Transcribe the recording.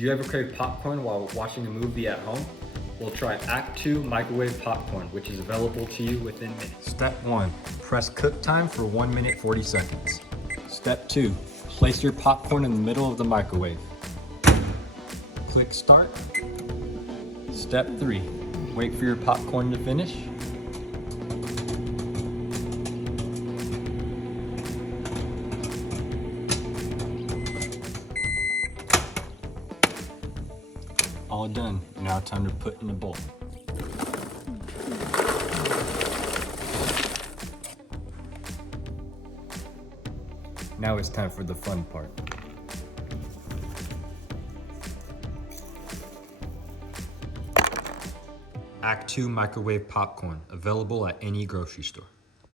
Do you ever crave popcorn while watching a movie at home? We'll try Act 2 microwave popcorn, which is available to you within minutes. Step 1. Press cook time for 1 minute 40 seconds. Step 2. Place your popcorn in the middle of the microwave. Click start. Step 3. Wait for your popcorn to finish. All done. Now time to put in the bowl. Now it's time for the fun part. Act 2 microwave popcorn, available at any grocery store.